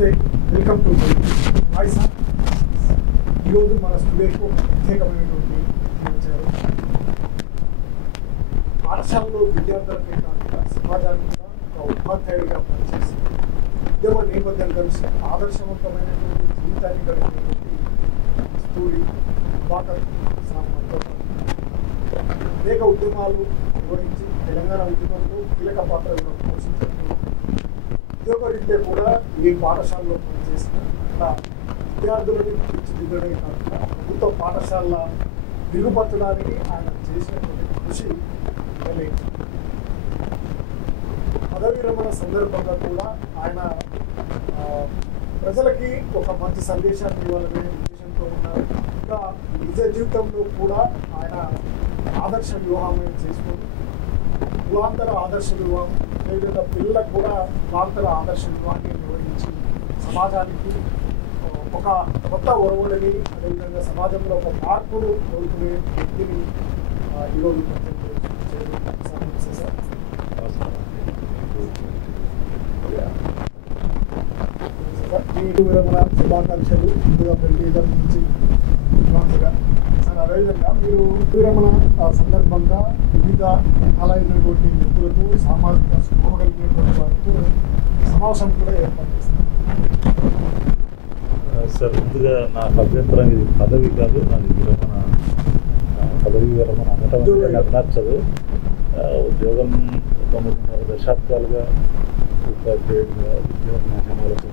నమస్తే, welcome to voice. ఈరోజు మన స్టూడియోకు ప్రత్యేకమైనటువంటి వచ్చారు. పాఠశాలలో విద్యార్థులకే కాకుండా సమాజానికి కూడా ఒక ఉపాధ్యాయుడిగా పనిచేసి ఉద్యమ నేపథ్యం కలిసి ఆదర్శవంతమైనటువంటి జీవితాన్ని గడిపినటువంటి స్టూడి ప్రభాకర్ అనేక ఉద్యమాలు నిర్వహించి తెలంగాణ ఉద్యమంలో కీలక పాత్రలను పోషించారు. ఉద్యోగరీత్యా కూడా ఏ పాఠశాలలో పనిచేసినా విద్యార్థులని తీర్చిదిద్దడమే కాకుండా ప్రభుత్వ పాఠశాలల మెరుగుపరచడానికి ఆయన చేసినటువంటి కృషి పదవీ విరమణ సందర్భంగా కూడా ఆయన ప్రజలకి ఒక మంచి సందేశాన్ని ఇవ్వాలనే ఉద్దేశంతో ఉన్నారు. ఇంకా నిజ జీవితంలో కూడా ఆయన ఆదర్శ వివాహం చేసుకొని కులాంతర ఆదర్శ వివాహం, అదేవిధంగా పిల్లలకు కూడా కులాంతర ఆదర్శ వివాహాన్ని నిర్వహించి సమాజానికి ఒక కొత్త ఒరవడిని, అదేవిధంగా సమాజంలో ఒక మార్పును కోరుకునే వ్యక్తిని ఈరోజు విరమణ శుభాకాంక్షలు ముందుగా పెళ్లి నుంచి సార్. అదేవిధంగా మీరు విరమణ సందర్భంగా వివిధ రకాలైనటువంటి వ్యక్తులతో సామాజిక స్పృహ కలిగినటువంటి వారితో సమావేశం కూడా ఏర్పాటు చేస్తారు. సార్, ముందుగా నాకు అభ్యంతరం, ఇది పదవి కాదు, నాది విరమణ. పదవి విరమణ అనటం నాకు నచ్చదు. ఉద్యోగం 9.5 దశాబ్దాలుగా ఉపాధ్యాయుడిగా ఉద్యోగ మాధ్యమాలతో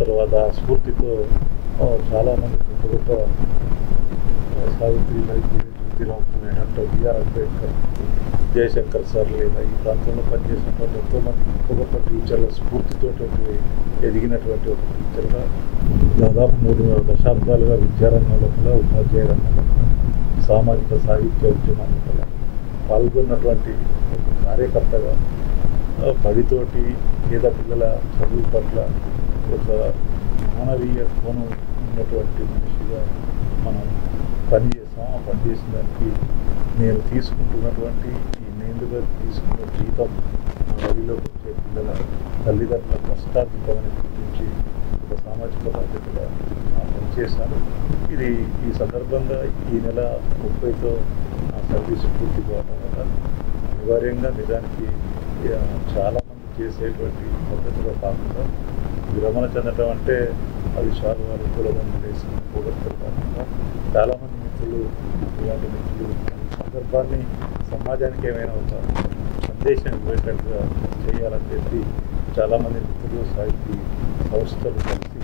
తర్వాత స్ఫూర్తితో చాలామంది గొప్ప గొప్ప Savitri Jyotirao Phule, doctor BR Ambedkar, Jayashankar sir లేదా ఈ ప్రాంతంలో పనిచేసినటువంటి ఎంతోమంది గొప్ప గొప్ప టీచర్ల స్ఫూర్తితో ఎదిగినటువంటి ఒక టీచర్గా దాదాపు 3 దశాబ్దాలుగా విద్యారంగంలో కూడా ఉపాధ్యాయ రంగంలో సామాజిక సాహిత్య ఉద్యమాల్లో కూడా పాల్గొన్నటువంటి ఒక కార్యకర్తగా పదితోటి పేద పిల్లల చదువు పట్ల ఒక మానవీయ కోణం ఉన్నటువంటి మనిషిగా మనం పనిచేస్తాం. ఆ పనిచేసిన దానికి నేను తీసుకుంటున్నటువంటి ఈ నేందుగా తీసుకున్న జీతం నా రవిలోకి వచ్చే పిల్లల తల్లిదండ్రుల కష్టార్జితమని గుర్తించి ఒక సామాజిక బాధ్యతగా పనిచేశాను. ఇది ఈ సందర్భంగా ఈ నెల 30తో నా సర్వీస్ పూర్తి కావడం వల్ల అనివార్యంగా నిజానికి చాలామంది చేసేటువంటి పద్ధతిలో కాకుండా విరమణ చెందడం అంటే అది శాలువాలు కులబంధులు వేసుకుని పోగొట్టుకోవడం కాకుండా చాలామంది మిత్రులు, ఇలాంటి మిత్రులు ఈ సందర్భాన్ని సమాజానికి ఏమైనా ఒక సందేశం ఇవ్వేటట్టుగా చేయాలని చెప్పి చాలామంది మిత్రులు, సాహితీ సంస్థలు కలిసి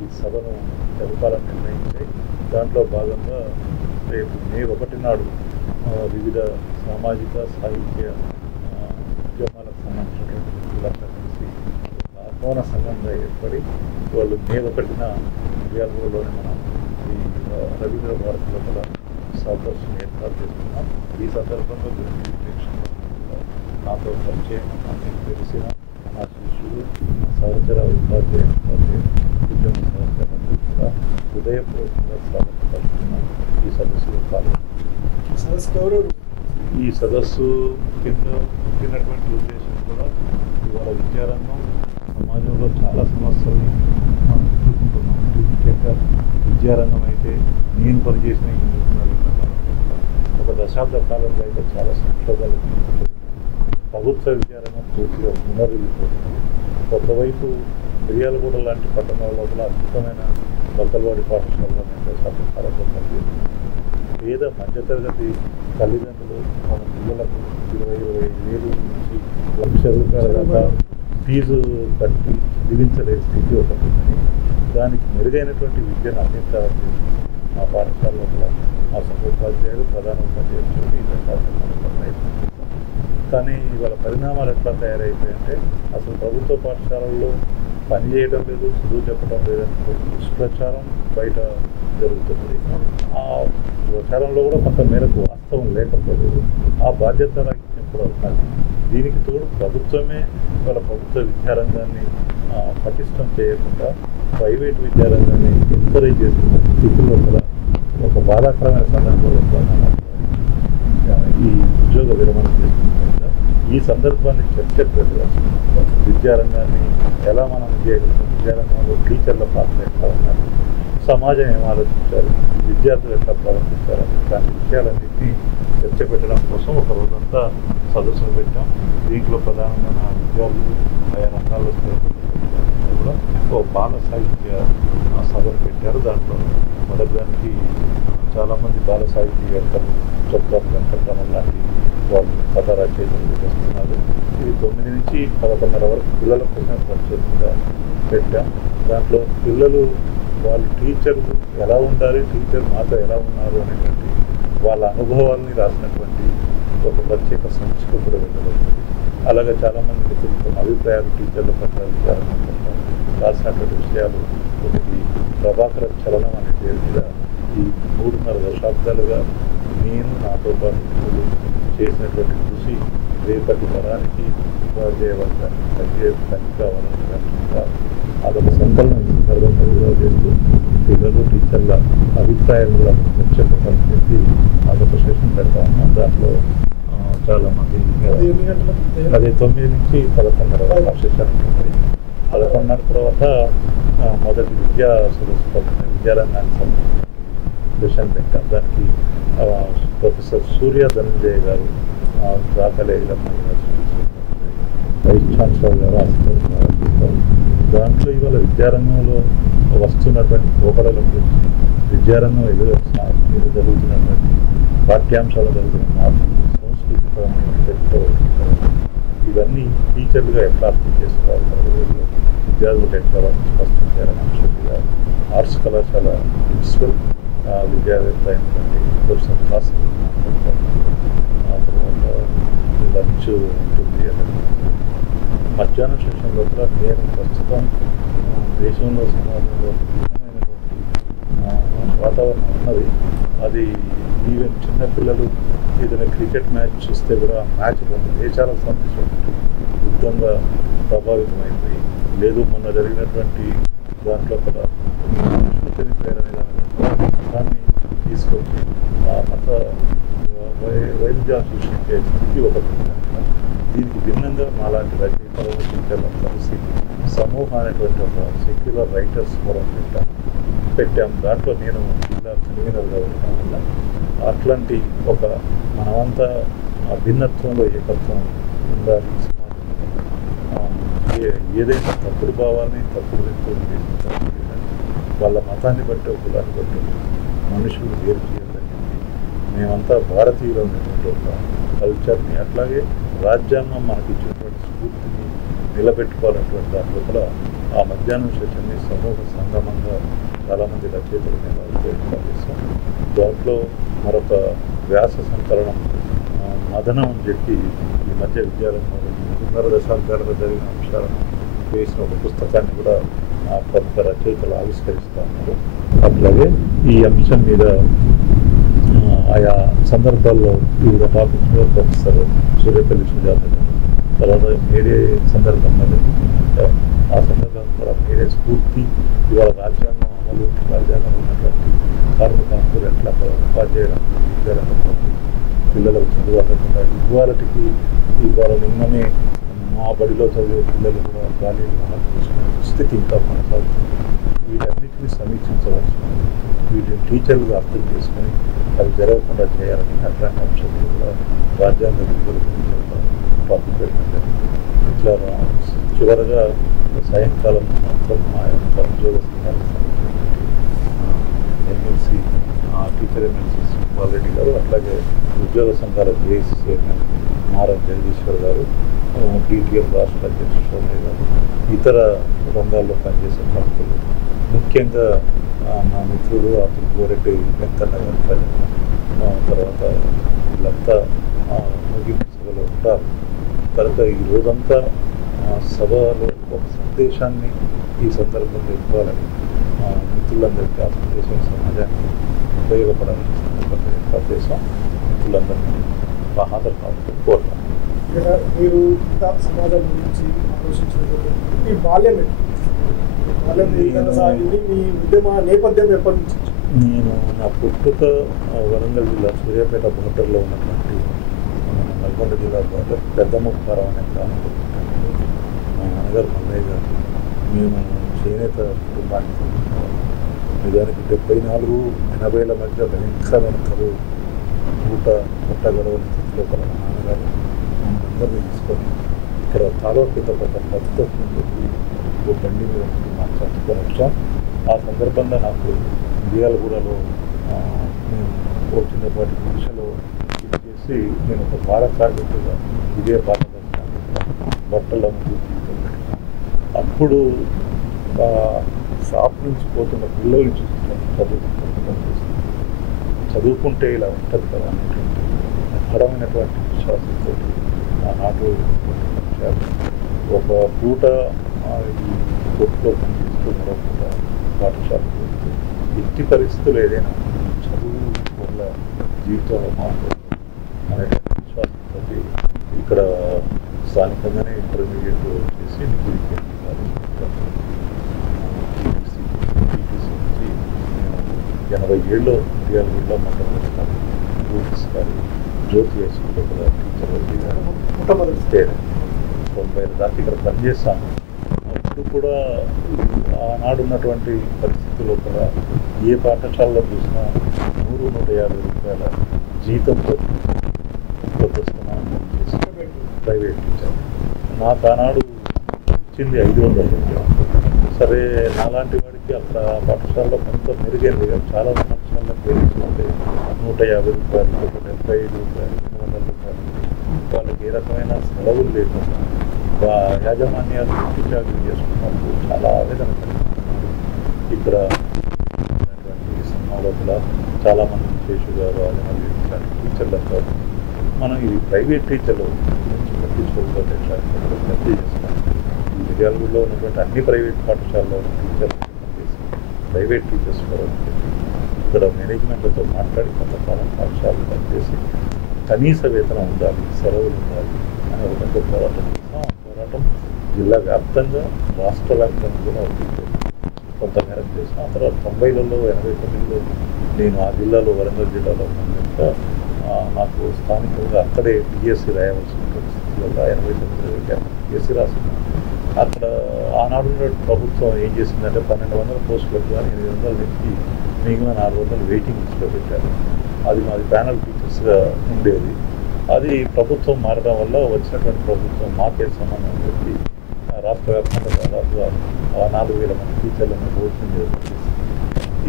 ఈ సభను జరపాలని నిర్ణయించాయి. దాంట్లో భాగంగా రేపు మే 1 నాడు వివిధ సామాజిక సాహిత్య ఉద్యమాలకు సంబంధించినటువంటి మిత్రులంతా కలిసి ఆహ్వాన సంఘంగా ఏర్పడి వాళ్ళు మే 1న మిర్యాలగూడలోనే మనం ఈ రవీంద్ర భారతి లోపల సదస్సును ఏర్పాటు చేస్తున్నాం. ఈ సందర్భంగా నాతో పరిచయం, నాకు తెలిసిన నా శిష్యులు, సహచర ఉపాధ్యాయ ఉద్యమ సహచరులందరూ కూడా హృదయపూర్వకంగా స్వాగతపరుస్తున్నాం. ఈ సదస్సులో పాల్గొన్నారు. ఈ సదస్సు కింద పుట్టినటువంటి ఉద్దేశం కూడా ఇవాళ విద్యారంగం సమాజంలో చాలా సమస్యల్ని మనం ఎదుర్కొంటున్నాం. ముఖ్యంగా విద్యారంగం అయితే నేను పనిచేసిన ఒక దశాబ్ద కాలంలో అయితే చాలా సంక్షోభాలు ప్రభుత్వ విద్యారంగం పూర్తిగా పునరుద్ధరించిపోతుంది. ఒకవైపు మిర్యాలగూడ లాంటి పట్టణాల్లో కూడా అద్భుతమైన బక్కలవాడి పాఠశాలలో నేను దశాబ్ద కాలంలో పనిచేస్తున్నాను. పేద మధ్యతరగతి తల్లిదండ్రులు మన పిల్లలకు 20,000 నుంచి ₹1,00,000 దాకా ఫీజు కట్టి జీవించలే స్థితి ఒకటి ఉందని, దానికి మెరుగైనటువంటి విద్యను అందించాలని మా పాఠశాలలో కూడా మా సహోపాధ్యాయులు, ప్రధాన ఉపాధ్యాయులు ఈ దశాబ్దంలో ప్రయత్నిస్తాం. కానీ ఇవాళ పరిణామాలు ఎట్లా తయారైపోయాయంటే అసలు ప్రభుత్వ పాఠశాలల్లో పనిచేయడం లేదు, చదువు చెప్పడం లేదని దుష్ప్రచారం బయట జరుగుతుంది. ఆ ప్రచారంలో కూడా కొంత మేరకు వాస్తవం లేకపోలేదు. ఆ బాధ్యత రాహిత్యం కూడా ఉన్నది. దీనికి తోడు ప్రభుత్వమే ఇవాళ ప్రభుత్వ విద్యారంగాన్ని పటిష్టం చేయకుండా ప్రైవేట్ విద్యారంగాన్ని ఎంకరేజ్ చేస్తున్న స్థితిలో కూడా ఒక బాధాకరమైన సందర్భంలో ఈ ఉద్యోగ విరమణ చేస్తున్న ఈ సందర్భాన్ని చర్చకు పెట్టవచ్చు. విద్యారంగాన్ని ఎలా మనం చేయగలుగుతాం, విద్యారంగంలో టీచర్ల పాత్ర ఎట్లా ఉన్నారు, సమాజం ఏం ఆలోచించారు, విద్యార్థులు ఎట్లా ప్రవర్తించారు ఇలాంటి విషయాలన్నింటినీ చర్చ పెట్టడం కోసం ఒక రోజంతా సదస్సులు పెట్టాం. దీంట్లో ప్రధానంగా నా విద్యార్థులు ఆయా రంగాల్లో కూడా ఒక బాల సాహిత్య సభను పెట్టారు. దాంట్లో మొదటిదానికి చాలామంది బాల సాహిత్యవేత్తలు చొక్కారు వెంకటరమణ లాంటి వాళ్ళు కథ రచయితలు వస్తున్నారు. ఇది 9 నుంచి 11:30 వరకు పిల్లల కోసం ప్రత్యేకంగా పెట్టాం. దాంట్లో పిల్లలు వాళ్ళు టీచర్లు ఎలా ఉండాలి, టీచర్ మాతో ఎలా ఉన్నారు అనేటువంటి వాళ్ళ అనుభవాల్ని రాసినటువంటి ఒక ప్రత్యేక సంస్థ కూడా వెళ్ళబడుతుంది. అలాగే చాలామంది మిత్రులు అభిప్రాయాలు టీచర్ల పట్ల విచారణ పట్ల రాసినటువంటి విషయాలు. ఒకటి ప్రభాకర చలనం అనే పేరు మీద ఈ 3.5 దశాబ్దాలుగా నేను నాతో పాటు మిత్రులు చేసినటువంటి కృషి రేపటి తరానికి ఉపాధ్యాయవర్గానికి పని కావాలని అదొక సంకలనం సందర్భంగా విలువ చేస్తూ పిల్లలు టీచర్ల అభిప్రాయాలు కూడా చర్చపడాలని చెప్పి అదొక సెషన్ పెడతా ఉన్నాం. దాంట్లో చాలామంది అది 9 నుంచి 11:30 వరకు సెషన్ ఉంటుంది. 11:30 తర్వాత మొదటి విద్యా సదస్సు విద్యారంగానికి సంబంధించిన సెషన్ పెట్టాం. దానికి ప్రొఫెసర్ సూర్య ధనంజయ గారు దాఖలే యూనివర్సిటీ వైస్ ఛాన్సలర్ గారు ఆశీర్వదిస్తారు. దాంట్లో ఇవాళ విద్యారంగంలో వస్తున్నటువంటి పోకడల గురించి, విద్యారంగం మీద జరుగుతున్నటువంటి పాఠ్యాంశాలు జరుగుతున్న మార్పులు, సంస్కృతిపరమైన ఇవన్నీ టీచర్లుగా ఎట్లా అర్థం చేసుకోవాలి, విద్యార్థులు ఎట్లా స్పష్టం చేయాలని అంశం మీద ఆర్ట్స్ కళాశాల ప్రిన్సిపల్ విద్యావేత్త అయినటువంటి ప్రొఫెసర్ కాసం ఆ తర్వాత లంచ్ ఉంటుంది. మధ్యాహ్నం సెషన్ లోపల నేను ప్రస్తుతం దేశంలో సమాజంలో వాతావరణం ఉన్నది. అది ఈవెన్ చిన్నపిల్లలు ఏదైనా క్రికెట్ మ్యాచ్ చూస్తే కూడా మ్యాచ్ 2 దేశాలకు సంబంధించినటువంటి యుద్ధంగా ప్రభావితమైంది. లేదు మొన్న జరిగినటువంటి దాంట్లో కూడా మనుషులు చనిపోయారనే మతాన్ని తీసుకొచ్చి ఆ మత వైవిధ్యాన్ని సృష్టించే స్థితి ఒకటి. దీనికి భిన్నంగా మాలాంటి రచయితలు టీచర్లను కలిసి సమూహం అనేటువంటి ఒక సెక్యులర్ రైటర్స్ ఫోరం పెట్టాం. దాంట్లో నేను జిల్లా కన్వీనర్గా ఉండడం వల్ల అట్లాంటి ఒక మనమంతా భిన్నత్వంలో ఏకత్వం ఉండాలి. ఏదైనా తప్పుడు భావాల్ని తప్పుడు వ్యక్తులు చేసిన వాళ్ళ మతాన్ని బట్టి కులాన్ని బట్టి మనుషులు వేరు చేయాలని చెప్పి మేమంతా భారతీయులు అనేటువంటి ఒక కల్చర్ని, అట్లాగే రాజ్యాంగం మనకి ఇచ్చినటువంటి స్ఫూర్తిని నిలబెట్టుకోవాలన్నటువంటి దాని లోపల ఆ మధ్యాహ్నం సెషన్ని సమూహ సంగమంగా చాలామంది రచయితలు మేము ఉపయోగించాం చేస్తాం. దాంట్లో మరొక వ్యాస సంకలనం మదనం అని చెప్పి ఈ మధ్య విద్యారంగంలో 3.5 దశాబ్దాలుగా జరిగిన అంశాలను వేసిన ఒక పుస్తకాన్ని కూడా ప్రముఖ రచయితలు ఆవిష్కరిస్తూ ఉన్నారు. అట్లాగే ఈ అంశం మీద ఆయా సందర్భాల్లో వివిధ టాపిక్స్ మీద ప్రొఫెసర్ సూర్యపల్లి సుజాత తర్వాత మీరే సందర్భంగా ఆ సందర్భంగా కూడా మీరే స్ఫూర్తి ఇవాళ రాజ్యాంగం అమలు, రాజ్యాంగంలో ఉన్నటువంటి కార్మిక హక్కులు ఎట్లా ఉపాధ్యాయులు విద్యారంగంలో పిల్లలకు చదువుకుండా ఇవాళకి ఇవాళ నిన్ననే మా బడిలో చదివే పిల్లలు కూడా ఖాళీ స్థితి ఇంకా కొనసాగుతుంది. వీటన్నిటిని సమీక్షించవలసిన వీటిని టీచర్లుగా అర్థం చేసుకొని అది జరగకుండా చేయాలని అట్లాంటి అంశాలు కూడా రాజ్యాంగ విలువల గురించి టాపిక్ పెట్టారు. ఇట్లా చివరగా సాయంకాలం మాత్రం మా యొక్క ఉద్యోగ సంఘానికి సంబంధించినటువంటి ఎమ్మెల్సీ టీచర్ ఎమ్మెల్సీ సుబ్బారెడ్డి గారు, అట్లాగే ఉద్యోగ సంఘాల జేఏసీ చైర్మన్ నారాయణ జగదీశ్వర్ గారు, డిటిఎఫ్ రాష్ట్ర అధ్యక్షుడు సోమయ్య గారు, ఇతర రంగాల్లో పనిచేసే ప్రముఖులు, ముఖ్యంగా నా మిత్రుడు అతను గోరెడ్డి వెంకన్న గారు, తర్వాత వీళ్ళంతా ముగింపు సభలో ఉంటారు. కనుక ఈ రోజంతా సభలో ఒక సందేశాన్ని ఈ సందర్భంలో ఇవ్వాలని మిత్రులందరికీ ఆ సందేశం సమాజానికి ఉపయోగపడాలని సందేశం మిత్రులందరినీ హాజరు కావాలని కోరుతాను. మీరు ఇంత సమాజం గురించి ఆలోచించినటువంటి మీ బాల్యం సాగింది, మీ ఉద్యమ నేపథ్యం ఎప్పటి నుంచి? నేను నా పుట్టుక వరంగల్ జిల్లా సూర్యాపేట బోర్డర్లో ఉన్నటువంటి నల్గొండ జిల్లా పెద్దముప్పారం అనే గ్రామంలో పుట్టాను. మా నాన్నగారు మల్లయ్య గారు. మేము చేనేత కుటుంబానికి చెందిన వాళ్ళం. నిజానికి 74-80ల మధ్య భయంకరమైన కరువు ఊట పుట్టగలవని స్థితిలో మా నాన్నగారు మమ్మల్ని అందరినీ తీసుకొని ఇక్కడ కాలువ కింద ఒక పద్ధతి చెప్పి ఓ బండి మీద మాకు చదువుకొని వచ్చాం. ఆ సందర్భంగా నాకు మిర్యాలగూడలో నేను ఓ చిన్నపాటి గుడిసెలో ఇది చేసి నేను ఒక పాఠశాలగా ఇదే పాఠశాల బట్టల ముందు జీవితం పెట్టాను. అప్పుడు షాప్ నుంచి పోతున్న పిల్లల్ని చూస్తున్నాను. చదువుకుంటే ఇలా ఉంటుంది కదా అనేటువంటి దృఢమైనటువంటి విశ్వాసంతో ఆనాడు ఒక పూట ఈ కొట్టులో పనిచేస్తూ మరో పూట పాఠశాలకు వెళ్తూ ఎట్టి పరిస్థితులు ఏదైనా చదువు వల్ల జీవితంలో మార్పు అనేటువంటి విశ్వాసంతో ఇక్కడ స్థానికంగానే ఇంటర్మీడియట్ చేసి డిగ్రీకి వెళ్ళారు. టీటీసీ నుంచి నేను 87లో మిర్యాలగూడలో మొట్టమొదటిసారి రూట్స్ గారు జ్యోతి హైస్కూల్లో కూడా టీచర్ మొట్టమొదటి 90 దాకా ఇక్కడ పనిచేస్తాను. అప్పుడు కూడా ఆనాడు ఉన్నటువంటి పరిస్థితుల్లో కూడా ఏ పాఠశాలలో చూసినా 100-150 రూపాయల జీతంతో ప్రస్తుతం చేసి ప్రైవేట్ టీచర్. నాకు ఆనాడు ఇచ్చింది 500 రూపాయలు. సరే నాలాంటి వాడికి అక్కడ పాఠశాలలో కొంత మెరుగైంది కానీ చాలా పాఠశాలలో పేరుంటే 150 రూపాయలు, 75 రూపాయలు, 200 రూపాయలు. వాళ్ళకి ఏ రకమైన సెలవులు లేకుండా యాజమాన్యాలు ఉద్యోగం చేసుకున్నప్పుడు చాలా ఆవేదన కలిగిస్తున్నారు. ఇక్కడ ఉన్నటువంటి సినిమాలో కూడా చాలామంది శేషు గారు ఆదినవి ఇట్లాంటి టీచర్లతో మనం ఈ ప్రైవేట్ టీచర్లు గురించి పట్టించుకోకపోతే రద్దు చేస్తాం. ఈ మిర్యాలగూడలో ఉన్నటువంటి అన్ని ప్రైవేట్ పాఠశాలలో ఉన్న టీచర్లు చేసి ప్రైవేట్ టీచర్స్ కూడా ఇక్కడ మేనేజ్మెంట్లతో మాట్లాడి కొంతకాలం పాఠశాలను పనిచేసి కనీస వేతనం ఉండాలి, సెలవులు ఉండాలి అని ఒక పెద్ద పోరాటం చేస్తాం. ఆ పోరాటం జిల్లా వ్యాప్తంగా రాష్ట్ర వ్యాప్తంగా కూడా అవుతుంది. కొంతమేరకు చేసాం. ఆ తర్వాత 90లలో 89లో నేను ఆ జిల్లాలో వరంగల్ జిల్లాలో ఉన్నాక నాకు స్థానికంగా అక్కడే బిఎస్సి రాయవలసిన పరిస్థితి వల్ల 89 బిఎస్సి రాసింది. అక్కడ ఆనాడు ప్రభుత్వం ఏం చేసిందంటే 1200 పోస్టులకు కానీ 800 నుంచి మిగిలిన 400 వెయిటింగ్ లిస్ట్లో పెట్టారు. అది మాది ప్యానల్ టీచర్స్గా ఉండేది. అది ప్రభుత్వం మారడం వల్ల వచ్చినటువంటి ప్రభుత్వం మాకే సంబంధం పెట్టి రాష్ట్ర వ్యాప్తంగా దాదాపుగా 4000 మంది టీచర్లను పోస్టింగ్ చేస్తుంది.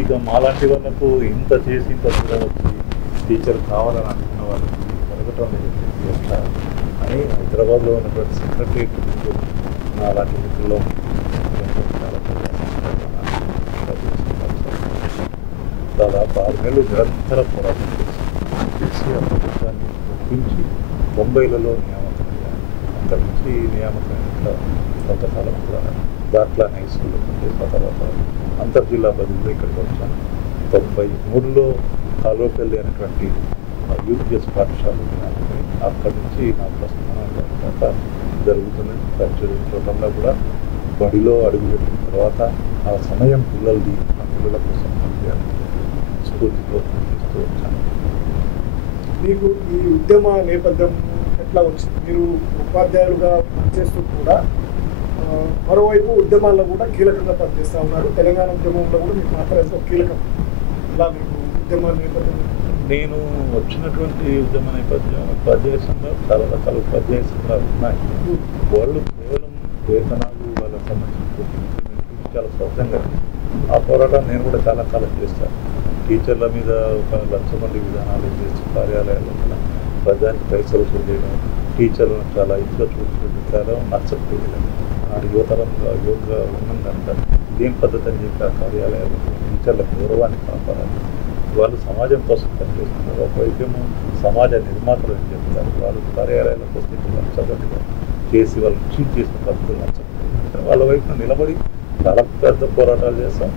ఇక మాలాంటి వాళ్ళకు ఇంత చేసి ఇంత దూరం వచ్చి టీచర్ కావాలని అనుకున్న వాళ్ళకి జరగటం లేదు ఎట్లా అని హైదరాబాద్లో ఉన్నటువంటి సెక్రటరియట్ నా అలాంటి మిత్రుల్లో దాదాపు 6 నెలలు నిరంతర పోరాటం చేసి ఆ ప్రభుత్వాన్ని ఒప్పించి 90లలో నియామకమయ్యాను. అక్కడి నుంచి నియామకమైన కొంతకాలం కూడా దాట్లా హై స్కూల్లో పనిచేసిన తర్వాత అంతర్జిల్లా బదిలీలో ఇక్కడికి వచ్చాను. 93లో కాలువపల్లి అనేటువంటి యూపీఎస్ పాఠశాల అక్కడి నుంచి నా ప్రస్తుతం జరుగుతుంది. చోటంలో కూడా బడిలో అడుగుపెట్టిన తర్వాత ఆ సమయం పిల్లలది ఆ పిల్లల కోసం పనిచేయాలి స్ఫూర్తితో పనిచేస్తూ వచ్చాను. మీకు ఈ ఉద్యమ నేపథ్యం ఎట్లా వచ్చింది? మీరు ఉపాధ్యాయులుగా పనిచేస్తూ కూడా మరోవైపు ఉద్యమాల్లో కూడా కీలకంగా పనిచేస్తూ ఉన్నారు. తెలంగాణ ఉద్యమంలో కూడా మీకు మాత్రం కీలకం. ఇలా మీకు ఉద్యమ నేపథ్యం? నేను వచ్చినటువంటి ఉద్యమ నేపథ్యం ఉపాధ్యాయ సంఘాలు చాలా రకాల ఉపాధ్యాయ సంఘాలు ఉన్నాయి. వాళ్ళు కేవలం వేతనాలు వాళ్ళ సంబంధించిన చాలా స్పష్టంగా ఆ పోరాటం నేను కూడా చాలా కాలం చేస్తాను. టీచర్ల మీద ఒక లంచమంది విధానాలు చేసి కార్యాలయాల్లో కూడా ప్రజానికి పైసలు చేయడం, టీచర్లను చాలా ఇదిగా చూపించడం నచ్చకపోయేది. నాడు యువతరంగా యువతగా ఉన్నాం కనుక ఇదేం పద్ధతి అని చెప్పి ఆ కార్యాలయాలు టీచర్ల గౌరవాన్ని కాపాడాలి. వాళ్ళు సమాజం కోసం పనిచేస్తున్నారు. ఒకవైపేమో సమాజ నిర్మాతలు అని చెప్తారు. వాళ్ళు కార్యాలయాలకు వస్తే నచ్చబట్టిగా చేసి వాళ్ళు చీట్ చేసిన పద్ధతులు నచ్చకపోతే వాళ్ళ వైపున నిలబడి చాలా పెద్ద పోరాటాలు చేస్తాం.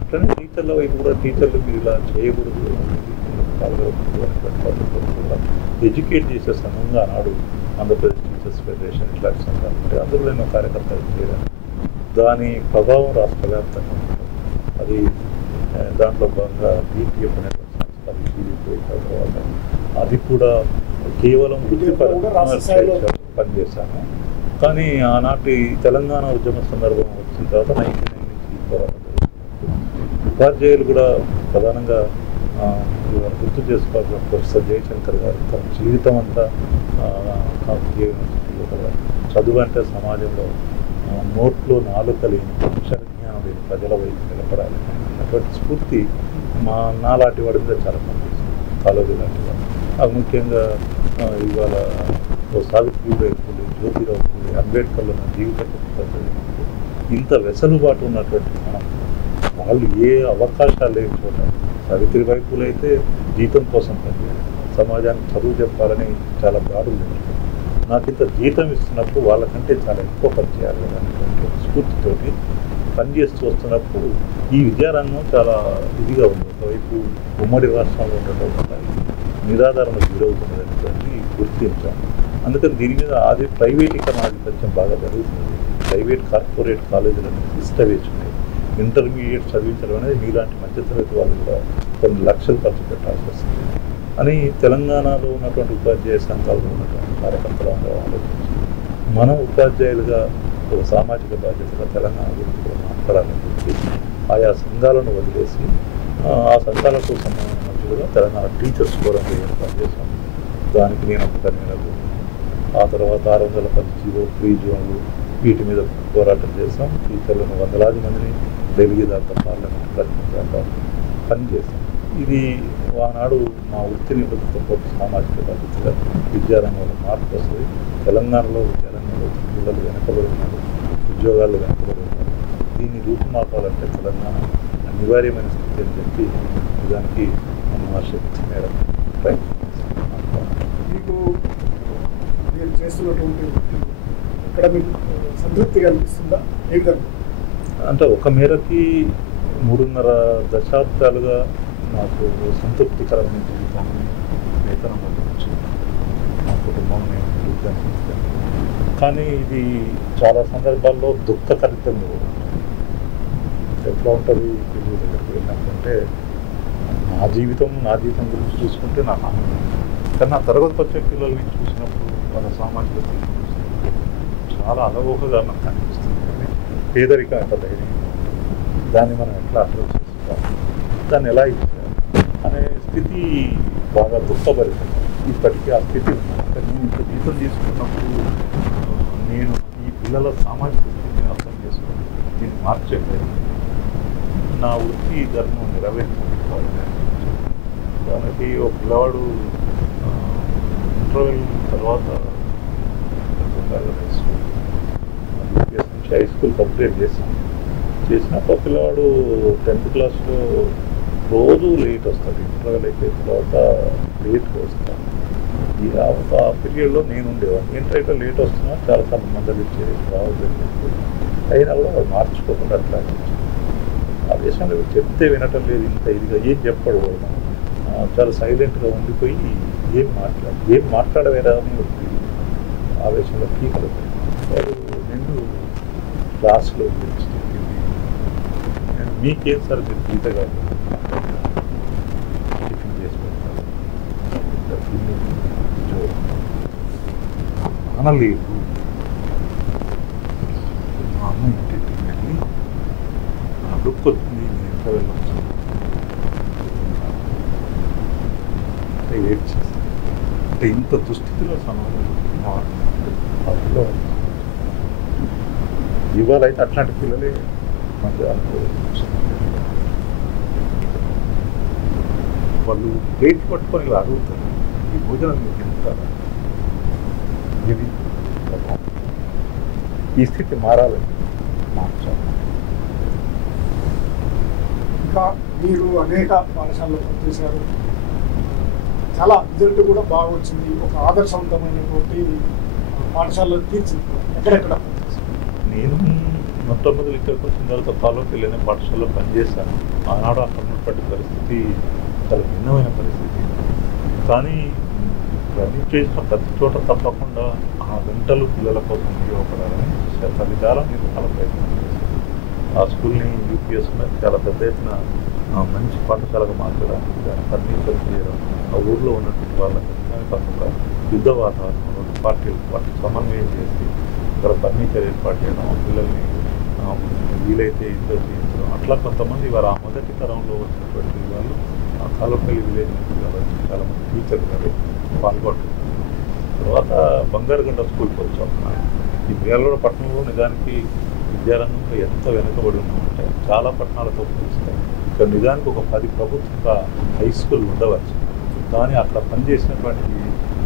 అట్లనే టీచర్ల వైపు కూడా టీచర్లు మీరు ఇలా చేయకూడదు పాల్గొనకూడదు అనేటువంటి పద్ధతులు కూడా ఎడ్యుకేట్ చేసే సంఘంగా నాడు ఆంధ్రప్రదేశ్ టీచర్స్ ఫెడరేషన్ ఇట్లాంటి సంఘాలు అంటే అందులో ఎన్నో కార్యకర్తలు చేయడం దాని ప్రభావం రాష్ట్ర వ్యాప్తంగా ఉంటుంది. అది దాంట్లో భాగంగా బీపీఎఫ్ అనేటువంటి సంస్థ పోయిన తర్వాత అది కూడా కేవలం వృత్తిపర కూడా రాష్ట్ర స్థాయిలో పనిచేశాను. కానీ ఆనాటి తెలంగాణ ఉద్యమ సందర్భం వచ్చిన తర్వాత 1999 నుంచి పోరాటం జరుగుతుంది. ఉపాధ్యాయులు కూడా ప్రధానంగా గుర్తు చేసుకోవాల్సిన ప్రొఫెసర్ జయశంకర్ గారు తన జీవితం అంతా చదువు అంటే సమాజంలో నోట్లో నాలుక లేని అక్షర జ్ఞానం లేని ప్రజల వైపు నిలబడాలి అన్నటువంటి స్ఫూర్తి నాలాంటి వాడి మీద చాలా పనిచేస్తుంది. కాలేజీ లాంటి వాడు అది ముఖ్యంగా ఇవాళ సావిత్రిబాయి పూలే, జ్యోతిరావు పూలే, అంబేద్కర్లో జీవిత ఇంత వెసులుబాటు ఉన్నటువంటి మనం వాళ్ళు ఏ అవకాశాలు లేని చోట సావిత్రిబాయి పూలే అయితే జీతం కోసం పనిచేయాలి, సమాజానికి చదువు చెప్పాలని చాలా దాడులు జరుగుతుంది. నాకు ఇంత జీతం ఇస్తున్నప్పుడు వాళ్ళకంటే చాలా ఎక్కువ పని చేయాలి అనేటువంటి స్ఫూర్తితోటి పనిచేస్తూ వస్తున్నప్పుడు ఈ విద్యారంగం చాలా ఇదిగా ఉంది. ఒకవైపు ఉమ్మడి రాష్ట్రంలో ఉండటం వల్ల నిరాధారణకు గురవుతున్నది అనేటువంటి గుర్తించాం. అందుకని దీని మీద అది ప్రైవేటీకరణ ఆధిపత్యం బాగా జరుగుతుంది. ప్రైవేట్ కార్పొరేట్ కాలేజీలను ఇష్టవేస్తున్నాయి. ఇంటర్మీడియట్ చదివించడం అనేది మీలాంటి మధ్యతరగతి వాళ్ళు కూడా కొన్ని లక్షలు ఖర్చు పెట్టాల్సి వస్తుంది అని తెలంగాణలో ఉన్నటువంటి ఉపాధ్యాయ సంఘాల్లో ఉన్నటువంటి కార్యకర్తలంగా ఆలోచించి మనం ఉపాధ్యాయులుగా ఒక సామాజిక బాధ్యతగా తెలంగాణ గురించి కూడా మాట్లాడాలని చెప్పి ఆయా సంఘాలను వదిలేసి ఆ సంఘాలకు సంబంధించిన మధ్యలో తెలంగాణ టీచర్స్ ఫోరం ఏర్పాటు చేశాం. దానికి నేను ఒక కన్వీనర్లు, ఆ తర్వాత 610 జీవో, ఫ్రీ జోన్లు వీటి మీద పోరాటం చేస్తాం. టీచర్లను వందలాది మందిని ఢిల్లీ దాకా పార్లమెంట్ ప్రతినిధి పనిచేస్తాం. ఇది ఆనాడు మా వృత్తి నిబద్ధతతో పాటు సామాజిక బాధ్యతగా విద్యారంగంలో మార్పు వస్తుంది. తెలంగాణలో విద్యారంగంలో పిల్లలు వెనకబడి ఉన్నారు, ఉద్యోగాలు వెనకబడి ఉన్నారు. దీన్ని రూపుమాపాలంటే తెలంగాణ అనివార్యమైన స్థితి అని చెప్పి దానికి మా శక్తి మేరకు ప్రయత్నం. మీకు మీరు చేస్తున్నటువంటి ఇక్కడ మీకు సంతృప్తిగా అనిపిస్తుందా? ఏ విధంగా అంటే ఒక మేరకి 3.5 దశాబ్దాలుగా నాకు సంతృప్తికరమైన జీవితాన్ని వేతనం పొందవచ్చు, మా కుటుంబం నేను అభివృద్ధి. కానీ ఇది చాలా సందర్భాల్లో దుఃఖకరితంగా కూడా ఎట్లా ఉంటుంది. పిల్లల దగ్గరికి వెళ్ళినప్పుడంటే నా జీవితం గురించి చూసుకుంటే నాకు ఆనందం. కానీ నా తరగతికి వచ్చే పిల్లల్ని చూసినప్పుడు వాళ్ళ సామాజిక స్థితి చూసినప్పుడు చాలా అలవోకగా నాకు అనిపిస్తుంది. కానీ పేదరికం ఎంత ధైర్యం, దాన్ని మనం ఎట్లా అప్రోచ్ చేసుకోవాలి, దాన్ని ఎలా ఇచ్చాలి అనే స్థితి బాగా దుఃఖభరితం. ఇప్పటికీ ఆ స్థితి అంటే నేను ఇంత జీతం తీసుకున్నప్పుడు నేను ఈ పిల్లల సామాజిక స్థితిని అర్థం చేసుకుని దీన్ని మార్చేయలేదు. నా వృత్తి ధర్మం నెరవేర్చుకోవాలి. దానికి ఒక పిల్లవాడు ఇంటర్వ్యూ తర్వాత యూపీఎస్ నుంచి హై స్కూల్ కంప్లీట్ చేసినప్పుడు పిల్లవాడు 10th క్లాస్లో రోజు లేట్ వస్తాడు. ఇంటర్వ్యూలు అయిపోయిన తర్వాత లేట్గా వస్తాను. ఆ పీరియడ్లో నేను ఉండేవాడిని. ఏంటంటే లేట్ వస్తున్నా చాలాసార్లు మందలు ఇచ్చేది రావద్దని చెప్పి అయినా కూడా వాడు మార్చుకోకుండా అట్లా ఆ దేశంలో చెప్తే వినటం లేదు. ఇంత ఇదిగా ఏం చెప్పడు వాడు. చాలా సైలెంట్గా ఉండిపోయి ఏం మాట్లాడవేరా అని ఆవేశంలో పీకలు వాడు నిండు క్లాస్లో చెప్పింది. నేను మీకేం సార్ మీరు గీతగా టిఫిన్ చేసి పెడతాను అనలేదు. మా అమ్మ ఇంటికి వెళ్ళి నా లుక్ వచ్చింది, నేను ఎంత వెళ్ళొచ్చు అంటే ఏడ్చేసి అంటే ఇంత దుస్థితిలో సమాజం ఇవాళ అయితే అట్లాంటి పిల్లలే మధ్య వాళ్ళు ప్లేట్ పట్టుకొని ఇలా అడుగుతారు, ఈ భోజనం మీకు తింటారా? ఇది ఈ స్థితి మారాలని మార్చాలి. ఇంకా మీరు అనేక పాఠశాలలో పనిచేశారు, చాలా రిజల్ట్ కూడా బాగా వచ్చింది. ఒక ఆదర్శవంతమైనటువంటి పాఠశాలలో తీర్చిదిద్దారు. ఎక్కడెక్కడ నేను మొట్టమొదటి ఇక్కడికి వచ్చిన తర్వాత కాలోకి వెళ్ళిన పాఠశాలలో పనిచేశాను. ఆనాడు అక్కడ ఉన్నటువంటి పరిస్థితి చాలా భిన్నమైన పరిస్థితి. కానీ రన్నింగ్ చేసిన ప్రతి చోట తప్పకుండా ఆ గంటలు పిల్లల కోసం ఉపయోగపడాలని తల్లిదారం నేను చాలా ప్రయత్నం చేశాను. ఆ స్కూల్ని యూపీఎస్ చాలా పెద్ద ఎత్తున మంచి పాఠశాలకు మార్చడానికి దాన్ని ఫర్నిచర్ చేయడం, ఆ ఊళ్ళో ఉన్నటువంటి వాళ్ళకి ఒక యుద్ధ వాతావరణం, రెండు పార్టీలు వాటికి సమన్వయం చేసి ఇక్కడ ఫర్నిచర్ ఏర్పాటు చేయడం, పిల్లల్ని వీలైతే ఇంట్లో చేయించడం, అట్లా కొంతమంది వారు ఆ మొదటి తరంలో వచ్చినటువంటి వాళ్ళు ఆ కాలపల్లి విలేజ్ నుంచి వచ్చి చాలామంది టీచర్లు గారు పాల్గొంటున్నారు. తర్వాత బంగారుగండ స్కూల్కి వచ్చాం. ఈ మిర్యాలగూడ పట్టణంలో నిజానికి విద్యారంగంలో ఎంత వెనుకబడి ఉన్నామంటే చాలా పట్టణాలతో పోలిస్తే ఇక్కడ నిజానికి ఒక 10 ప్రభుత్వ హై స్కూల్ ఉండవచ్చు. కానీ అక్కడ పనిచేసినటువంటి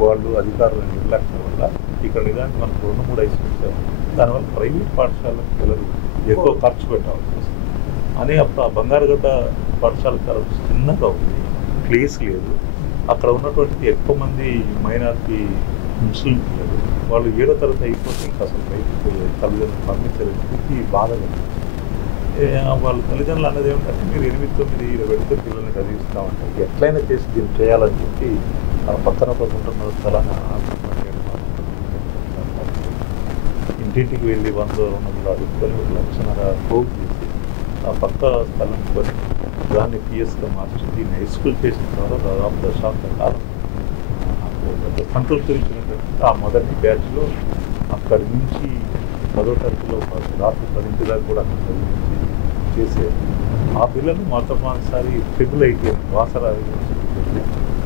వాళ్ళు అధికారుల నిర్లక్ష్యం వల్ల ఇక్కడ నిజానికి మనకు 2-3 హై స్కూల్స్, దానివల్ల ప్రైవేట్ పాఠశాలకు పిల్లలు ఎక్కువ ఖర్చు పెట్టాల్సి వస్తుంది అని అప్పుడు ఆ బంగారుగడ్డ పాఠశాల చాలా చిన్నగా ఉంది, ప్లేస్ లేదు. అక్కడ ఉన్నటువంటి ఎక్కువ మంది మైనారిటీ ముస్లిం పిల్లలు, వాళ్ళు 7వ తరగతి అయిపోతే ఇంకా అసలు బయటకు తల్లిదండ్రులు పంపించే స్థితి బాధగా. వాళ్ళ తల్లిదండ్రులు అన్నది ఏమిటంటే మీరు 8-9 ఇలా పెడితే పిల్లల్ని చదివిస్తామంటే ఎట్లయినా చేసి దీన్ని చేయాలని చెప్పి పక్కన పడుకుంటున్న స్థలాన్ని ఇంటింటికి వెళ్ళి 100-200 అడుగుకొని 1,00,000 పోగు చేసి ఆ పక్క స్థలం కొని దాన్ని పిఎస్గా మార్చి దీన్ని హై స్కూల్ చేసిన తర్వాత దాదాపు దశాబ్ద కాలం సంతృప్తించినటువంటి ఆ మొదటి బ్యాచ్లో అక్కడి నుంచి 10వ తరగతిలో రాత్రి 10 దాకా కూడా అక్కడ చదివించి చేసేది. ఆ పిల్లలు మొట్టమొదటిసారి IIIT వాసరావి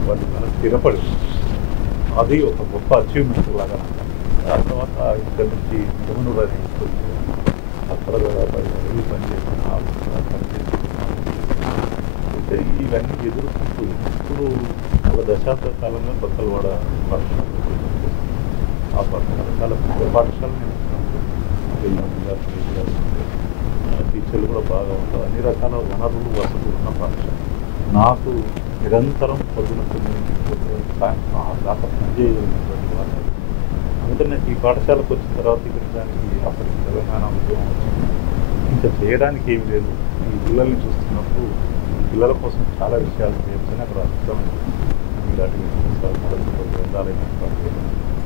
వాళ్ళు మనకు స్థిరపడి అది ఒక గొప్ప అచీవ్మెంట్ లాగా. ఆ తర్వాత ఇక్కడి నుంచి జమునూరు అనే స్కూల్ అక్కడ వెళ్ళి పనిచేసిన ఇవన్నీ ఎదుర్కొంటూ ఇప్పుడు ఒక దశాబ్ద కాలంగా కొత్తలవాడ పాఠశాల ఆ పాఠశాల చాలా పెద్ద పాఠశాల టీచర్లు కూడా బాగా ఉంటారు, అన్ని రకాల వనరులు వసతులు ఉన్న పాఠశాల. నాకు నిరంతరం పొద్దున 9 నుంచి సాయంత్రం 6 దాకా పనిచేయగలిగినటువంటి వాళ్ళు. అందుకని ఈ పాఠశాలకు వచ్చిన తర్వాత ఇక్కడ దానికి అప్పటికి తెలంగాణ ఉద్యమం వచ్చింది. ఇంకా చేయడానికి ఏమి లేదు. ఈ పిల్లల్ని చూస్తున్నప్పుడు పిల్లల కోసం చాలా విషయాలు చేయొచ్చని అక్కడ అర్థమైంది. ఇలాంటి గ్రంథాలైన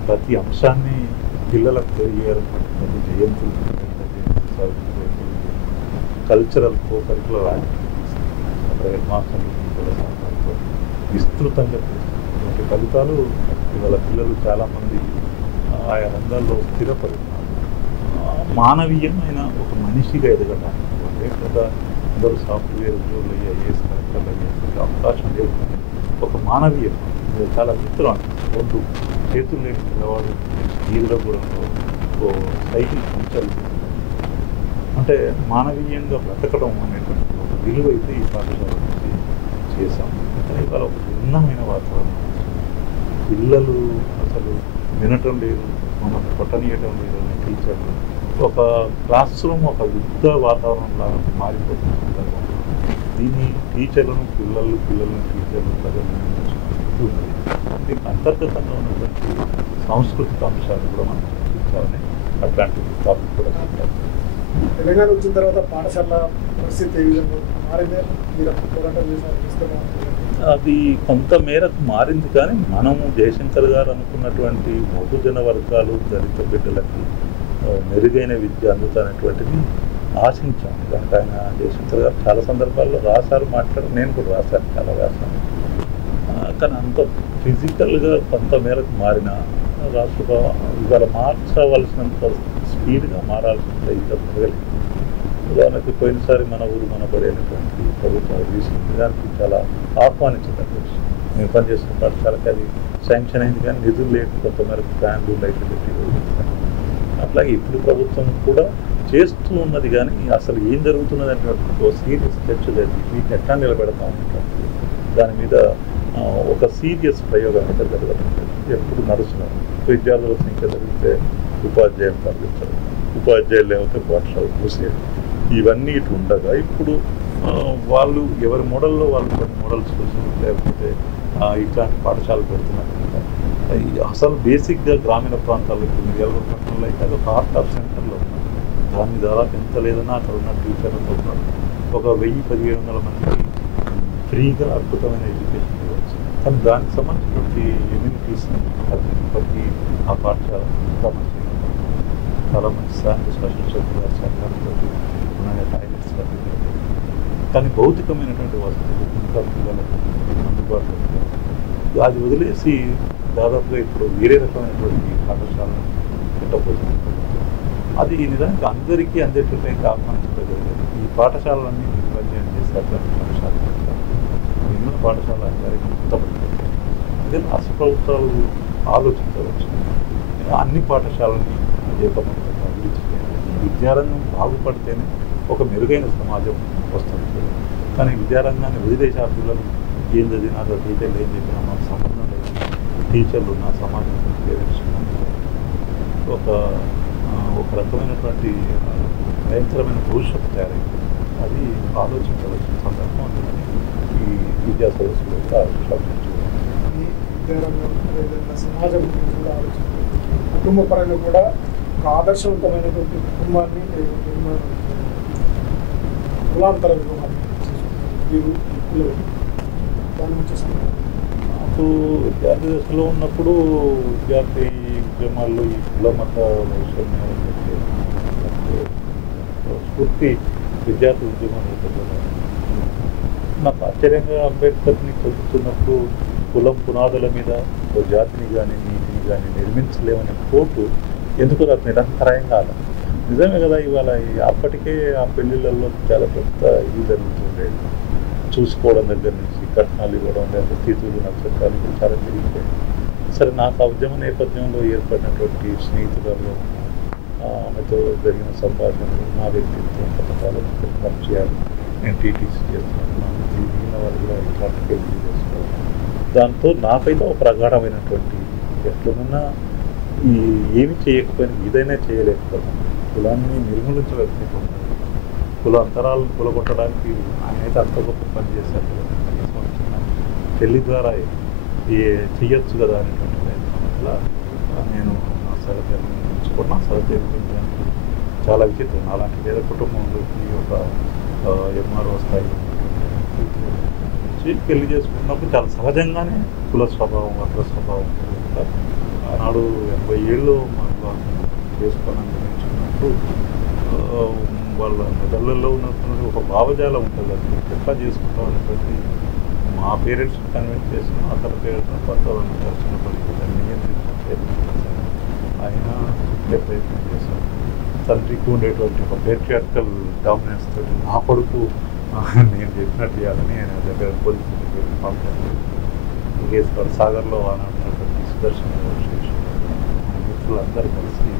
ప్రతి అంశాన్ని పిల్లలకు తెలియజేయడం, ప్రతి జయంతులు, కల్చరల్ కో-కరికులర్ యాక్టివిటీస్ అక్కడ హెడ్ మాస్టర్లు కూడా సహకారంతో విస్తృతంగా చేస్తున్నటువంటి ఫలితాలు ఇవాళ పిల్లలు చాలామంది ఆయా రంగాల్లో స్థిరపడుతున్నారు. మానవీయమైన ఒక మనిషిగా ఎదగడానికి అంటే కదా అందరూ సాఫ్ట్వేర్ ఉద్యోగులు అయ్యి ఐఏఎస్ కలెక్టర్లు అయ్యేటువంటి అవకాశం లేదు. ఒక మానవీయం చాలా మిత్రం. రెండు చేతులు లేని పిల్లవాడు వీధిలో కూడా సైకిల్ పంచర్ అంటే మానవీయంగా బ్రతకడం అనేటువంటి ఒక విలువ అయితే ఈ పాఠశాల నుంచి చేశాం. కానీ ఇవాళ ఒక భిన్నమైన వాతావరణం. పిల్లలు అసలు వినటం లేదు, మమ్మల్ని కొట్టనీయటం లేదు అని టీచర్లు. ఒక క్లాస్ రూమ్ ఒక యుద్ధ వాతావరణం లాగా మారిపోతుంది. దీన్ని టీచర్లను పిల్లలను టీచర్లు ప్రజలను దీనికి అంతర్గతంగా ఉన్నటువంటి సాంస్కృతిక అంశాలు కూడా మనం చర్చించాలని అట్లాంటి టాపిక్ కూడా చెప్పారు. తెలంగాణ వచ్చిన తర్వాత పాఠశాల పరిస్థితి ఏ విధంగా మారిందే మీరు పోరాటం చేసిన అది కొంత మేరకు మారింది. కానీ మనము జయశంకర్ గారు అనుకున్నటువంటి బహుజన వర్గాలు దళిత బిడ్డలకి మెరుగైన విద్య అందుతున్నటువంటిది ఆశించాను. దానికి ఆయన జయశంకర్ గారు చాలా సందర్భాల్లో రాశారు, మాట్లాడారు, నేను కూడా రాశాను, చాలా రాశాను. కానీ అంత ఫిజికల్గా కొంత మేరకు మారిన రాష్ట్ర ఇవాళ మార్చవలసినంత స్పీడ్గా మారాల్సిన ఇంకా పెరగలేదు. ఉదాహరణకి పోయినసారి మన ఊరు మన పడేటువంటి ప్రభుత్వం తీసుకుంది, దానికి చాలా ఆహ్వానించదగ్గ విషయం. నేను పనిచేసిన పాఠశాలకి అది శాంక్షన్ అయింది, కానీ నిధులు లేక కొంతమేరకు ఫ్యాన్లు లైట్లు పెట్టి అట్లాగే ఇప్పుడు ప్రభుత్వం కూడా చేస్తూ ఉన్నది. కానీ అసలు ఏం జరుగుతున్నది అనేటువంటి ఒక సీరియస్ చర్చ జరిగి వీటిని ఎట్లా నిలబెడతా ఉన్నటువంటి దాని మీద ఒక సీరియస్ ప్రయోగం అయితే జరగడం ఎప్పుడు నడుస్తున్నారు. విద్యార్థుల సంఖ్య జరిగితే ఉపాధ్యాయులు తరలించడం, ఉపాధ్యాయులు లేకపోతే పాఠశాల మూసేయడం, ఇవన్నీ ఇటు ఉండగా ఇప్పుడు వాళ్ళు ఎవరి మోడల్లో వాళ్ళు కొన్ని మోడల్ స్కూల్స్ లేకపోతే ఇట్లాంటి పాఠశాలలు పెడుతున్నారు. అసలు బేసిక్గా గ్రామీణ ప్రాంతాల్లో ఇప్పుడు మిర్యాలగూడ పట్టణంలో అయితే అది ఒక హార్ట్ ఆఫ్ సెంటర్లో ఉన్నారు. దాన్ని దాదాపు ఎంత లేదన్నా అక్కడ ఉన్న టీచర్లతో ఉన్నారు. ఒక 1000-1500 మందికి ఫ్రీగా అద్భుతమైన ఎడ్యుకేషన్ ఇవ్వచ్చు. కానీ దానికి సంబంధించినటువంటి ఎమ్యూనిటీస్ ఇప్పటికీ ఆ పాఠశాల చాలా మంచి స్పెషల్ చదువుల సహకారంతో ఉన్నాయి, టాయిలెట్స్ కానీ భౌతికమైనటువంటి వసతులు ఇంకా పిల్లలకు అందుబాటులో అది వదిలేసి దాదాపుగా ఇప్పుడు వేరే రకమైనటువంటి పాఠశాలను పెట్టబోతుంది. అది నిజానికి అందరికీ అందేటట్టు ఆహ్వానించలేదు. ఈ పాఠశాలలన్నీ నిర్వహణ చేశారు. మిగిలిన పాఠశాల అందరికీ గుర్తపడుతుంది. అదే రాష్ట్ర ప్రభుత్వాలు ఆలోచించవచ్చు. అన్ని పాఠశాలని ఏకమంతంగా అభివృద్ధి చేయాలి. విద్యారంగం బాగుపడితేనే ఒక మెరుగైన సమాజం వస్తుంది. కానీ విద్యారంగాన్ని వదిలేసి ఆ పిల్లలు ఏం చదివినా టీచర్లు ఏం చెప్పినా మాకు సంబంధం లేదు, టీచర్లు నా సమాజం పేరెంట్స్ ఒక రకమైనటువంటి భయంకరమైన భవిష్యత్తు తయారైంది. అది ఆలోచించవలసిన సందర్భం. అందుకని ఈ విద్యా సదస్సులో కూడా ఈ విద్యారంగం ఏదైనా సమాజం గురించి కూడా ఆలోచించాలి. కుటుంబ పరంగా కూడా ఒక ఆదర్శవంతమైనటువంటి కుటుంబాన్ని కులాంతర వివాహాన్ని దాని నుంచి నాకు విద్యార్థి దశలో ఉన్నప్పుడు విద్యార్థి ఉద్యమాల్లో ఈ కుల మత విషయం స్ఫూర్తి విద్యార్థి ఉద్యమాలు నాకు ఆశ్చర్యంగా అంబేద్కర్ని చదువుతున్నప్పుడు కులం పునాదుల మీద ఒక జాతిని కానీ నీతిని కానీ నిర్మించలేమనే కోటు ఎందుకు నాకు నిరంతరాయంగా అలా నిజమే కదా. ఇవాళ అప్పటికే ఆ పెళ్లిళ్ళల్లో చాలా పెద్ద ఇది జరుగుతుండేది. చూసుకోవడం దగ్గర నుంచి కట్నాలు ఇవ్వడం లేదా తీతులు నక్షత్రాలు కూడా చాలా పెరిగిపోయాయి. సరే నాకు ఆ ఉద్యమ నేపథ్యంలో ఏర్పడినటువంటి స్నేహితులలో ఆమెతో జరిగిన సంభాషణలు, నా వ్యక్తిత్వం పథకాలను పరిచయాలు, నేను టీటీసీ చేస్తున్నాను, మిగిలిన వాళ్ళు కూడా ఇట్లాంటి పెళ్లి చేసుకోవాలి. దాంతో నాకైతే ఒక ప్రగాఢమైనటువంటి ఎట్లనున్నా ఏమి చేయకపోయినా ఏదైనా చేయలేకపోయినా కులాన్ని నిర్మూలించలేకపోతున్నాను. కుల అంతరాలను కులగొట్టడానికి ఆయన అయితే అంత గొప్ప పని చేశారు కదా. పెళ్లి ద్వారా చెయ్యొచ్చు కదా అనేటువంటి ప్రయత్నం వల్ల నేను నా సహచర్యం ఉంచుకోవడం, నా సహచర్యానికి చాలా విచిత్రం. అలాంటి పేద కుటుంబంలోకి ఒక ఎంఆర్ఓ స్థాయిలో నుంచి పెళ్లి చేసుకున్నప్పుడు చాలా సహజంగానే కుల స్వభావం, వర్గ స్వభావం కూడా ఆనాడు 80 ఏళ్ళు మా వివాహం చేసుకోవాలని నిర్ణయించుకున్నప్పుడు వాళ్ళ మెదళ్ళల్లో ఉన్నటువంటి ఒక భావజాలం ఉంటుంది. అది ఎట్లా చేసుకుంటాం అనేటువంటి మా పేరెంట్స్ కన్విన్స్ చేసిన అతని పేరెంట్స్ కొత్త వాళ్ళని కలిసినప్పటికీ దాన్ని నియంత్రించారు. ఆయన ప్రయత్నం చేశారు. తండ్రికి ఉండేటువంటి ఒక పేట్రియార్కల్ డామినెన్స్ తోటి నా కొడుకు నేను చెప్పినట్టు చేయాలని ఆయన దగ్గర పోలీసు దగ్గర పంపించారు. కేసుగారు సాగర్లో ఆనాడున్నటువంటి సుదర్శన్ మిత్రులందరూ కలిసి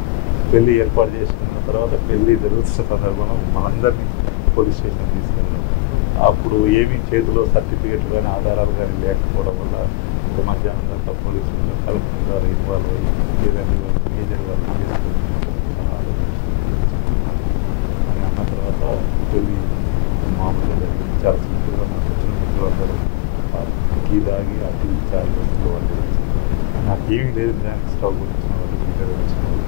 పెళ్లి ఏర్పాటు చేసుకున్న తర్వాత పెళ్లి జరుగుతున్న సందర్భంలో మనందరినీ పోలీస్ స్టేషన్ తీసుకెళ్ళాం. అప్పుడు ఏమీ చేతిలో సర్టిఫికేట్లు కానీ ఆధారాలు కానీ లేకపోవడం వల్ల ఒక మధ్యాహ్నం దాకా పోలీసులు కలెక్టర్ గారు ఇన్వాల్వ్ అయ్యి ఏదైనా మేజర్ వాళ్ళు చేసుకుని అని అన్న తర్వాత పెళ్లి మామూలుగా జరిగింది. చాలా సింపుల్గా నాకు వచ్చిన మిత్రులు అందరూ టీ తాగి ఆ టీ చాలు వాళ్ళు నాకేమీ లేదు. దానికి స్టవ్ గురించిన వాళ్ళు హీటర్ వచ్చిన వాళ్ళు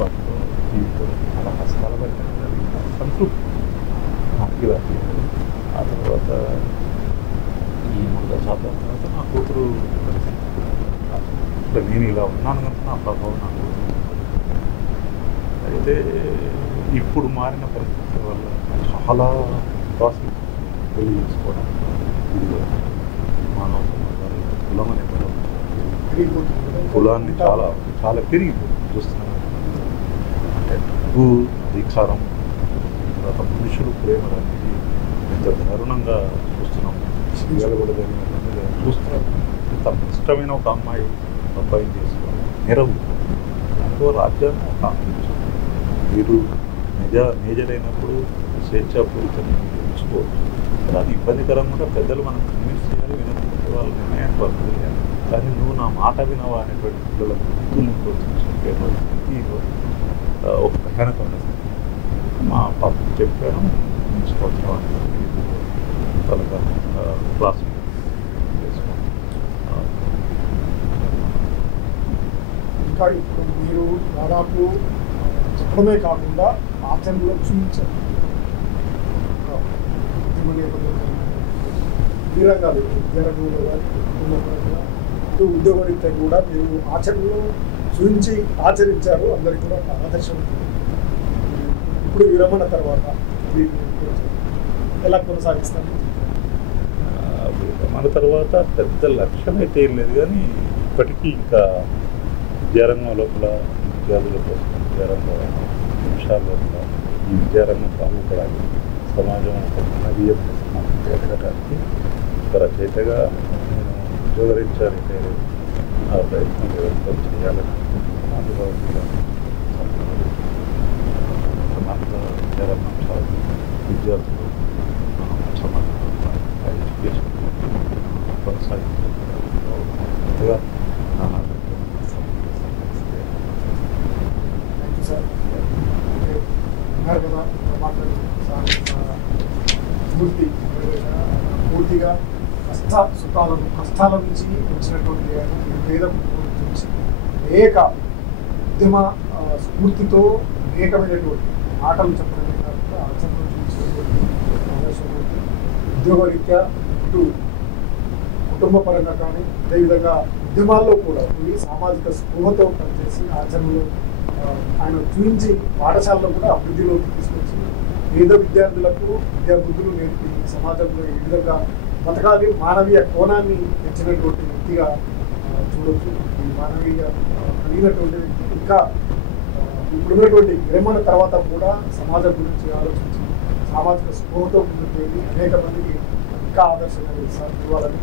వాటితో టీవీతో చాలా కష్టాలు పడిన సంతృప్తి నాకు ఇలా. ఆ తర్వాత ఈ 3 దశాబ్దాల తర్వాత నా కూతురు పరిస్థితి నేను ఇలా ఉన్నాను కనుక నా ప్రభావం నా కూతురు. అయితే ఇప్పుడు మారిన పరిస్థితుల వల్ల చాలా ప్రాసెస్ పెళ్లి చేసుకోవడానికి మానవ సమాజాలు కులం అనే పదం కులాన్ని చాలా చాలా పెరిగిపోతుంది చూస్తున్నాను. అంటే డబ్బు అధికారం తర్వాత మనుషులు ప్రేమ అనేది ఎంత దారుణంగా చూస్తున్నాం. ఇవాళ కూడా జరిగినటువంటి చూస్తున్నాం. తమ ఇష్టమైన ఒక అమ్మాయి అబ్బాయిని చేసుకోవాలి నెరవు దాంట్లో రాజ్యాంగం కాంక్షించాలి. మీరు మేజర్ అయినప్పుడు స్వేచ్ఛాపూరితంగా మీరు ఉంచుకోవచ్చు. అది ఇబ్బందికరంగా కూడా పెద్దలు మనం కన్విన్స్ చేయాలి, వినకపోతే వాళ్ళ నిర్ణయాన్ని వాళ్ళు తెలియాలి. కానీ నువ్వు నా మాట వినవా అనేటువంటి పిల్లలకు గుర్తుని ప్రోత్సహించే ఒక భయానకమైన మా పాపకు చెప్పాను. సంవత్సరం తనగా క్లాస్ ఇంకా ఇప్పుడు మీరు దాదాపు చెప్పడమే కాకుండా ఆచరణలో చూపించారు. ఈ రంగాలు విద్యారంగంలో కానీ ఉద్యోగరీత్యా కూడా మీరు ఆచరణలో చూపించి ఆచరించారు. అందరికీ కూడా ఆదర్శం. ఇప్పుడు విరమణ తర్వాత ఎలా కొనసాగిస్తారు? మన తర్వాత పెద్ద లక్ష్యం అయితే ఏం లేదు, కానీ ఇప్పటికీ ఇంకా విద్యారంగం లోపల విద్యార్థుల కోసం విద్యారంగ అంశాల లోపల ఈ విద్యారంగం బాగుపడాలి, సమాజం ఒక మానవీయ సమాజం ఎదగడానికి ఒక రచయితగా నేను ఉద్యోగరీత్యా రిటైర్ ఆ ప్రయత్నం నిరంతరం చేయాలని అందులో సమాజ విద్యారంగ అంశాలు విద్యార్థులు సమాజం ఎడ్యుకేషన్ కొనసాగించగా పూర్తిగా కష్టాల నుంచి వచ్చినటువంటి పేదం నుంచి అనేక ఉద్యమ స్ఫూర్తితో అనేకమైనటువంటి ఆటలు చెప్పడమే కాకుండా ఆచరణ చూపించినటువంటి ఆదర్శమూర్తి. ఉద్యోగరీత్యా ఇటు కుటుంబ పరంగా కానీ అదేవిధంగా ఉద్యమాల్లో కూడా పోయి సామాజిక స్పృహతో పనిచేసి ఆచరణలో ఆయన చూపించి పాఠశాలలో కూడా అభివృద్ధిలోకి తీసుకొచ్చి పేద విద్యార్థులకు విద్యాబుద్ధులు నేర్పి సమాజంలో ఏ విధంగా బతకాలి మానవీయ కోణాన్ని పెంచినటువంటి వ్యక్తిగా చూడొచ్చు. ఈ మానవీయ కలిగినటువంటి వ్యక్తి ఇంకా ఇప్పుడున్నటువంటి విరమణ తర్వాత కూడా సమాజం గురించి ఆలోచించి సామాజిక స్పృహతో ముందుకు వెళ్ళి అనేక మందికి ఇంకా ఆదర్శంగా ఇవ్వాలని